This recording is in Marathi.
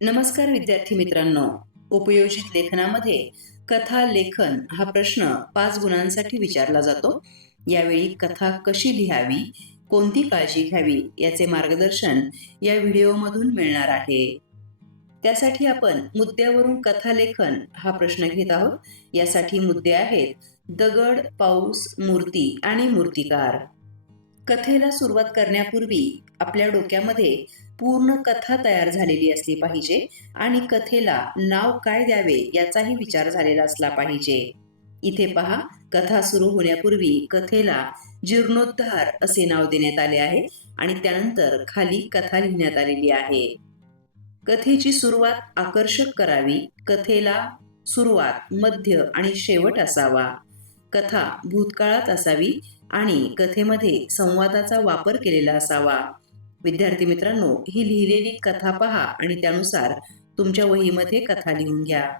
नमस्कार विद्यार्थी मित्रांनो. उपयोजित लेखनामध्ये कथा लेखन हा प्रश्न 5 गुणांसाठी विचारला जातो. यावेळी कथा कशी लिहावी, कोणती काळजी घ्यावी याचे मार्गदर्शन या व्हिडिओमधून मिळणार आहे. त्यासाठी आपण मुद्द्यावरून कथा लेखन हा प्रश्न घेत आहोत. यासाठी मुद्दे आहेत दगड, पाऊस, मूर्ती आणि मूर्तिकार. कथेला सुरुवात करण्यापूर्वी आपल्या डोक्यामध्ये पूर्ण कथा तयार झालेली असली पाहिजे आणि कथेला नाव काय द्यावे याचाही विचार झालेला असला पाहिजे. इथे पहा, कथा सुरू होण्यापूर्वी कथेला जीर्णोद्धार असे नाव देण्यात आले आहे आणि त्यानंतर खाली कथा लिहिण्यात आलेली आहे. कथेची सुरुवात आकर्षक करावी. कथेला सुरुवात, मध्य आणि शेवट असावा. कथा भूतकाळात असावी आणि कथेमध्ये संवादाचा वापर केलेला असावा. विद्यार्थी मित्रांनो, ही लिहिलेली कथा पहा आणि त्यानुसार तुमच्या वहीमध्ये कथा लिहून घ्या.